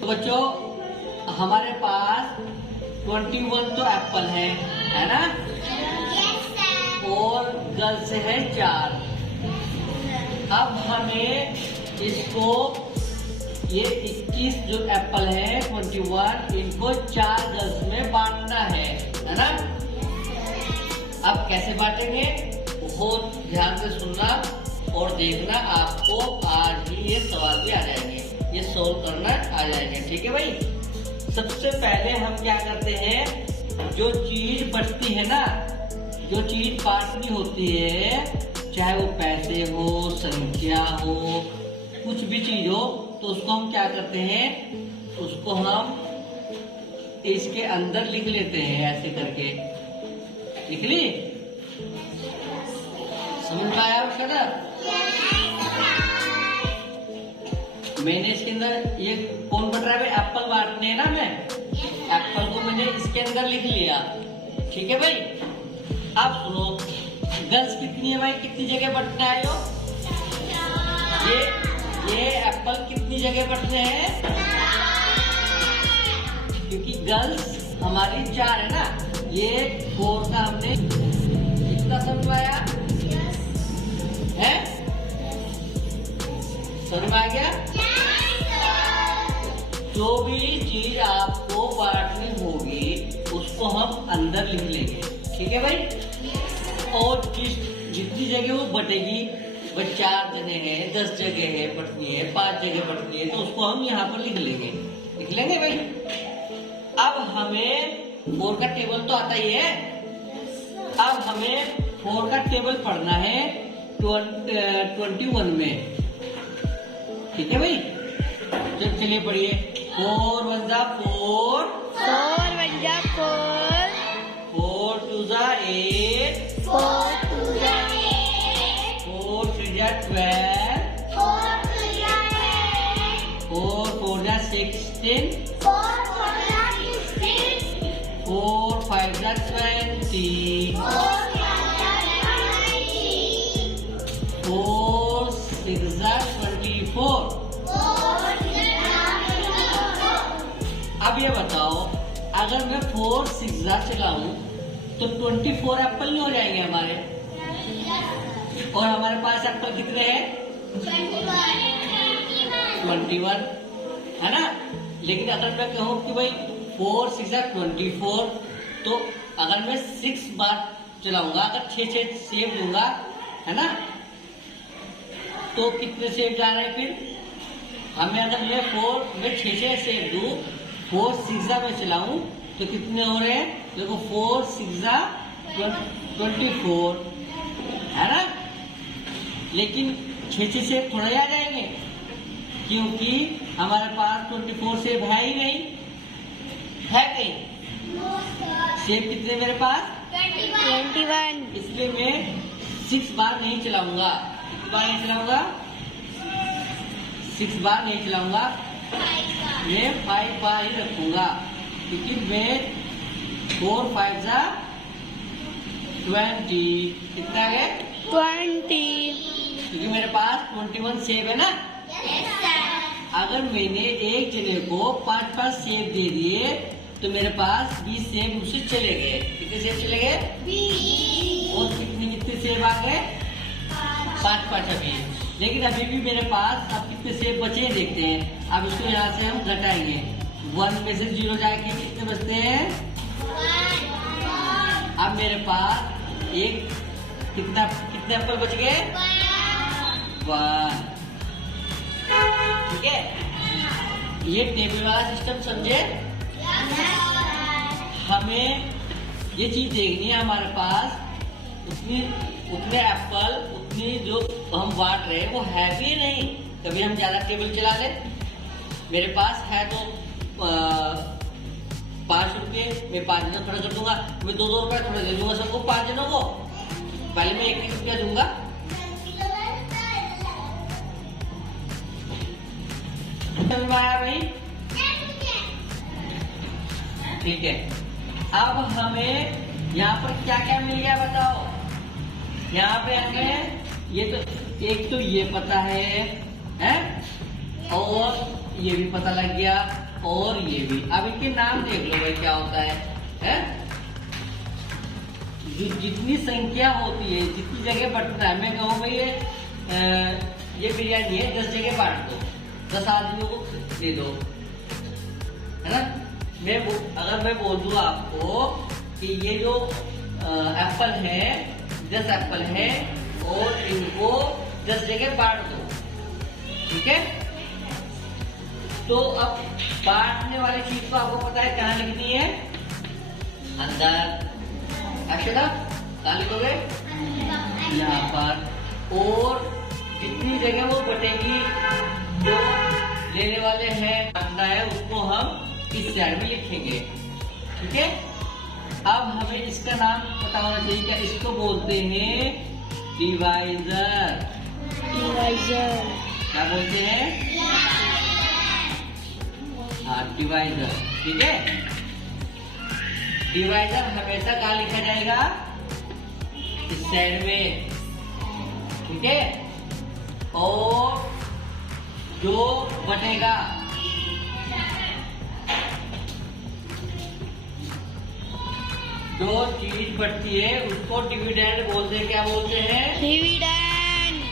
तो बच्चों हमारे पास 21 तो एप्पल है ना? और गर्ल्स है 4। अब हमें इसको ये 21 जो एप्पल है 21 इनको 4 गर्ल्स में बांटना है ना? अब कैसे बांटेंगे बहुत ध्यान से सुनना और देखना, आपको आज ही ये सवाल भी आ जाएंगे, ये सोल्व करना आ जाएंगे। ठीक है भाई? सबसे पहले हम क्या करते हैं, जो चीज बचती है ना, जो चीज बांटनी होती है, चाहे वो पैसे हो, संख्या हो, कुछ भी चीज हो, तो उसको हम क्या करते हैं, उसको हम इसके अंदर लिख लेते हैं, ऐसे करके लिख ली। समझ में आया उसका ना? मैंने इसके अंदर ये कौन बट रहा है भाई, एप्पल बांटने हैं ना, मैं एप्पल को मैंने इसके अंदर लिख लिया। ठीक है भाई? अब सुनो, गर्ल्स कितनी है भाई, कितनी जगह बटना है? ये एप्पल कितनी जगह बटने हैं? क्योंकि गर्ल्स हमारी 4 है ना, ये 4 का हमने कितना समझाया है? समझ आ गया? जो भी चीज आपको बांटनी होगी उसको हम अंदर लिख लेंगे। ठीक है भाई? और जितनी जगह वो बटेगी, वो 4 जगह है, 10 जगह है बटनी है, 5 जगह बटनी है, तो उसको हम यहाँ पर लिख लेंगे। लिख लेंगे भाई? अब हमें 4 का टेबल तो आता ही है। अब हमें 4 का टेबल पढ़ना है 21 में। ठीक है भाई? जब चलिए पढ़िए। 4 1 जा 4, 4 1 जा 4, 4 2 जा 8, 4 2 जा 8, 4 3 जा 12, 4 3 जा 8, 4 4 जा 16, 4 4 जा 16, 4 5 जा 20, 4 5 जा 20, 4 6 जा 24। अब ये बताओ, अगर मैं 4 6 जा चलाऊं तो 24 एप्पल नहीं हो जाएंगे हमारे? और हमारे पास एप्पल कितने हैं? 21 है ना? लेकिन अगर मैं कहूँ कि भाई 4 6 जा 24, तो अगर मैं 6 बार चलाऊंगा, अगर 6 सेब दूंगा, है ना, तो कितने सेब जा रहे हैं फिर हमें? अगर मैं 6 सेब दूं, 4 6 जा में चलाऊं तो कितने हो रहे हैं? देखो 4 6 जा 24 है ना? लेकिन 6 सेब थोड़ा ही आ जाएंगे, क्योंकि हमारे पास 24 सेब है ही नहीं, है कहीं? सेब कितने मेरे पास? 21। इसलिए मैं 6 बार नहीं चलाऊंगा। कितनी बार नहीं चलाऊंगा? 6 बार नहीं चलाऊंगा, मैं 5 बार ही रखूंगा, क्योंकि मैं 4 5 जा 20, कितना है? 20। क्योंकि मेरे पास 21 सेब है ना। अगर मैंने एक जने को 5 सेब दे दिए तो मेरे पास 20 सेब उससे चले गए। कितने सेब चले गए? 20। और कितने सेब आ गए? 5 अभी। लेकिन अभी भी मेरे पास अब कितने सेब बचे हैं देखते हैं। अब इसको यहाँ से हम घटाएंगे, 1 में से 0 जाएंगे, कितने बचते हैं? 1। अब मेरे पास एक कितने एप्पल बच गए? 1। ठीक है? ये टेबल वाला सिस्टम समझे? हमें ये चीज देखनी है, हमारे पास उतने एप्पल, उतनी जो हम बांट रहे हैं वो है भी नहीं। कभी हम ज्यादा टेबल चला ले, मेरे पास है तो 5 रुपये, मैं 5 जनों खड़ा कर दूंगा, मैं 2-2 रुपए थोड़ा दे दूंगा सबको, 5 जनों को। पहले मैं 1 रुपया दूंगा। समझ में आया भाई? ठीक है। अब हमें यहाँ पर क्या क्या मिल गया बताओ? यहाँ पे हमें ये तो एक तो ये पता है और ये भी पता लग गया, और ये भी। अब इनके नाम देख लो भाई क्या होता है? जितनी संख्या होती है, जितनी जगह बंटता है, मैं कहूँ भाई ये बिरयानी है, 10 जगह बांट दो, 10 आदमियों को दे दो, है ना। अगर मैं बोल दूं आपको कि ये जो एप्पल है 10 एप्पल है और इनको 10 जगह बांट दो, ठीक है। तो अब बांटने वाली चीज को आपको पता है कहाँ लिखनी है? अंदर। अक्षरा कहाँ लिखोगे? यहाँ पर। और जितनी जगह वो बटेगी, जो लेने वाले हैं बांटना है, उसको हम इस साइड में लिखेंगे, ठीक है। अब हमें इसका नाम पता होना चाहिए, क्या इसको बोलते हैं? डिवाइजर। डिवाइजर। क्या बोलते हैं? हाँ, डिवाइजर, ठीक है। डिवाइजर हमेशा कहाँ लिखा जाएगा? इस साइड में, ठीक है। और जो बटेगा, जो चीज बढ़ती है उसको डिविडेंड बोलते हैं। क्या बोलते हैं? डिविडेंड।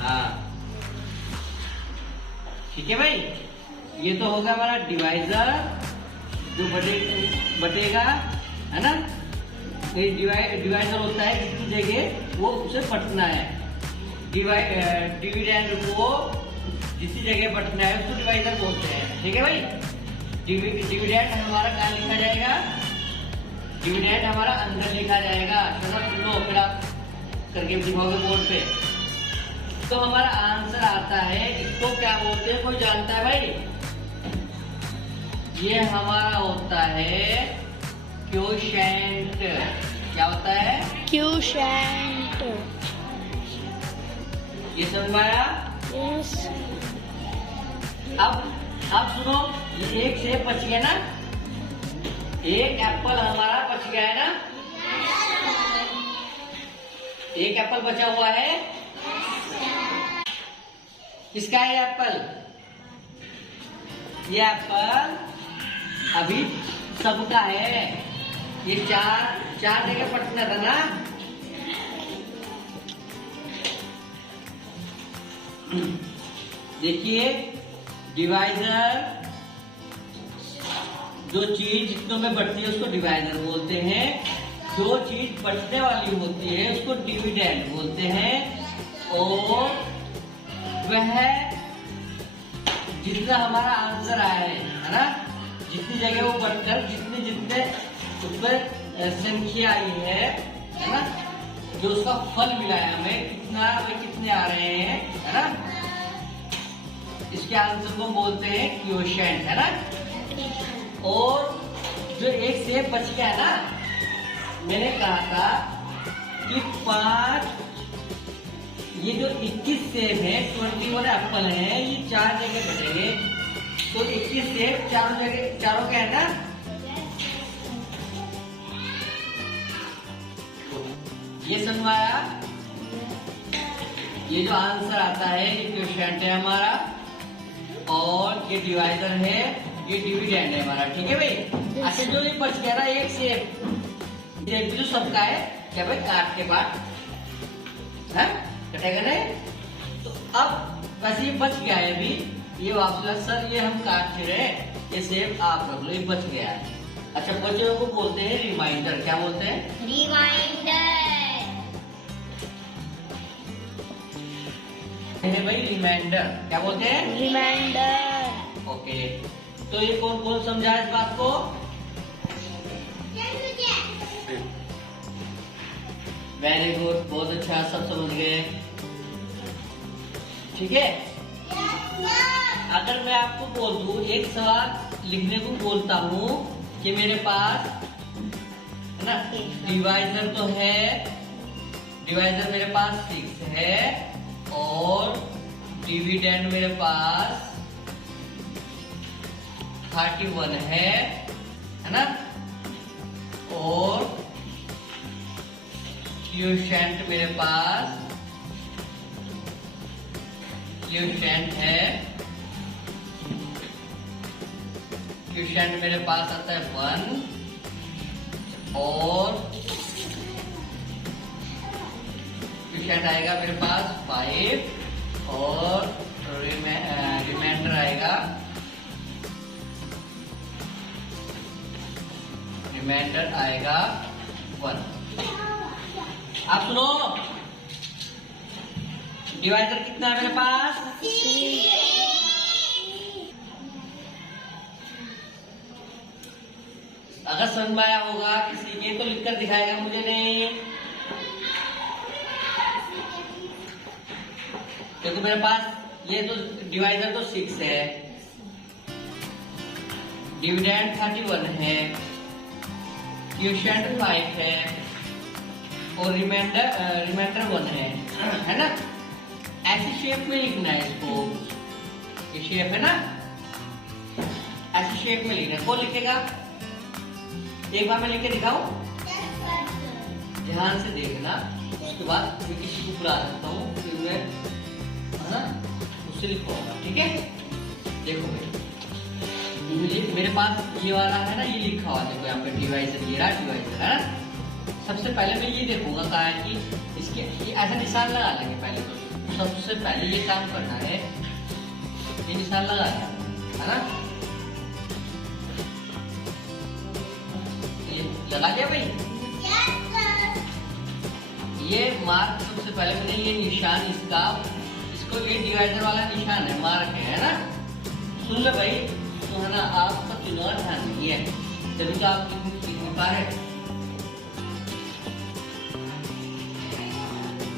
हाँ, ठीक है भाई। ये तो होगा हमारा डिवाइजर, जो बटेगा, है ना। ये डिवाइजर होता है जितनी जगह वो उसे बटना है। डिविडेंड को जितनी जगह बटना है उसको डिवाइजर बोलते हैं, ठीक है भाई। डिविडेंड हमारा कहाँ लिखा जाएगा? डिविडेंड हमारा अंदर लिखा जाएगा। चलो सुन लो, फिर आप करके दिखाओगे बोर्ड पे। तो हमारा आंसर आता है, इसको क्या बोलते हैं? कोई जानता है भाई? ये हमारा होता है क्वोशिएंट। क्या होता है? क्वोशिएंट। ये समझ में आया? यस। अब सुनो, ये एक सेब बच गया ना, एक एप्पल हमारा बच गया है ना, एक एप्पल बचा हुआ है। किसका है एप्पल? ये एप्पल अभी सबका है। ये चार जगह बटना था ना। देखिए, डिवाइजर, जो चीज जितनों में बढ़ती है उसको डिवाइजर बोलते हैं। जो चीज बढ़ने वाली होती है उसको डिविडेंड बोलते हैं। और वह जितना हमारा आंसर आया है ना, जितनी जगह वो बढ़कर जितने उसमें संख्या आई है ना, जो उसका फल मिला है हमें, कितने आ रहे हैं, है ना। इसके आंसर को बोलते हैं क्वोशिएंट, है ना। और जो एक सेब बच गया है ना, मैंने कहा था कि 5, ये जो 21 सेब है, 21 एप्पल है, ये 4 जगह बचेंगे। तो 21 सेब चारों के है ना। ये समझ में आया? ये जो आंसर आता है ये क्वोशिएंट है हमारा, और ये डिवाइजर है, ये डिविडेंड है हमारा, ठीक है भाई। अच्छा, जो ये बच गया ना एक सेब जो सबका है, क्या भाई काट के बाद कटेगा नहीं। तो अब वैसे ये बच गया है अभी, ये वापस सर ये हम काट के रहे, ये सेब आप रख लो, ये बच गया है। अच्छा, बच्चों को बोलते हैं रिमाइंडर। क्या बोलते हैं? रिमाइंडर। भाई रिमाइंडर। क्या बोलते हैं? रिमाइंडर। ओके, तो ये कौन कौन समझा इस बात को? वेरी गुड, बहुत अच्छा, सब समझ गए, ठीक है। अगर मैं आपको बोल दूं, एक सवाल लिखने को बोलता हूँ कि मेरे पास, है ना, डिवाइजर तो है, डिवाइजर मेरे पास 6 है, और डिविडेंड मेरे पास 31 है ना, और क्वोशिएंट मेरे पास क्वोशिएंट है क्वोशिएंट मेरे पास आता है 1 और क्वोशिएंट आएगा मेरे पास 5 और रिमाइंडर आएगा 1। आप सुनो, डिवाइजर कितना है मेरे पास? अगर समझ में आया होगा किसी के तो लिखकर दिखाएगा, मुझे नहीं। देखो मेरे पास ये तो डिवाइजर तो 6 है, डिविडेंड 31 है, क्वोशिएंट 5 है और रिमाइंडर 1 है ना। ऐसी शेप में लिखना है इसको, ये शेप है ना, ऐसी शेप में लिखना है। कौन लिखेगा? एक बार मैं लिख के दिखाऊं, ध्यान से देखना, उसके बाद मैं किसी को बुला सकता हूँ, फिर मैं उससे लिखवाऊंगा, ठीक है? देखो भाई, मेरे पास ये वाला है ना, ये लिखा हुआ देखो यहाँ पे डिवाइजर, ये रहा डिवाइजर है ना। सबसे पहले मैं ये देखूंगा कहा है कि इसके ये ऐसा निशान लगा लेंगे पहले। तो सबसे पहले ये काम करना है, ये निशान लगा है ना, ये लगा दिया भाई। ये मार्क सबसे पहले मैंने ये निशान इसका, इसको ये डिवाइडर वाला निशान है, मार्क है ना। सुन लो भाई, तो है ना, आपका चुनाव ध्यान नहीं है, तभी तो आप लिख पा रहे।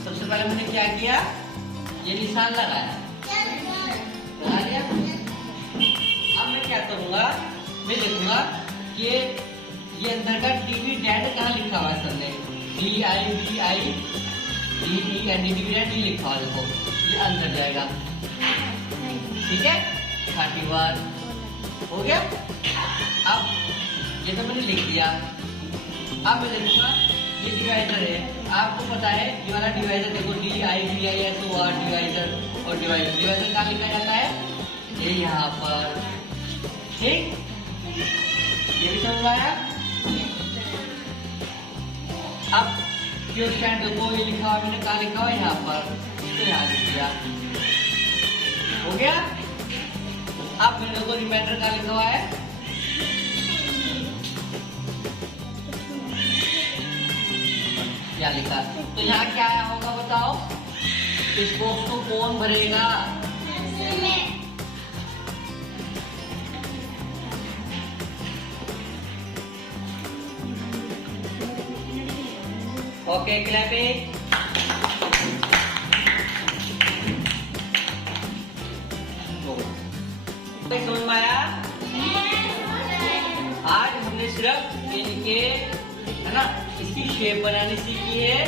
सबसे पहले मैंने क्या किया, ये निशान लगाया, लगा दिया। अब मैं क्या करूंगा, मैं देखूंगा कि ये अंदर का डिविडेंड कहाँ लिखा हुआ है सर ने, डिविडेंड लिखा हुआ, देखो ये अंदर जाएगा, ठीक है। 31 हो गया। अब ये तो मैंने लिख दिया। अब मैं देखूंगा ये डिवाइजर है, आपको पता है ये वाला डिवाइजर देखो, DIVISOR डिवाइजर, और डिवाइजर कहाँ लिखा जाता है, ये यहाँ पर, ठीक। ये भी समझ आया। अब क्वोशिएंट देखो, ये लिखा हुआ, मैंने कहाँ लिखा हुआ, यहाँ पर, इसको यहाँ लिख दिया, हो गया। अब मेरे को रिमाइंडर कहाँ लिखा हुआ है, क्या लिखा, तो यहाँ क्या आया होगा बताओ, इस बॉक्स को कौन भरेगा? Okay, clapping. समझ में आया? आज हमने सिर्फ इनके है ना, इसकी शेप बनानी सीखी है,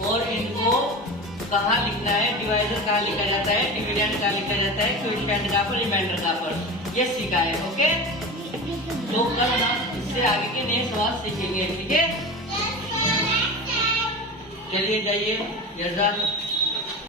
और इनको कहाँ लिखना है, डिवाइजर कहाँ लिखा जाता है, डिविडेंड कहाँ लिखा जाता है, क्वोशिएंट कहाँ पर, रिमाइंडर कहाँ पर, ये सीखा है। ओके, तो कल हम इससे आगे के नए सवाल सीखेंगे, ठीक है। चलिए जाइए,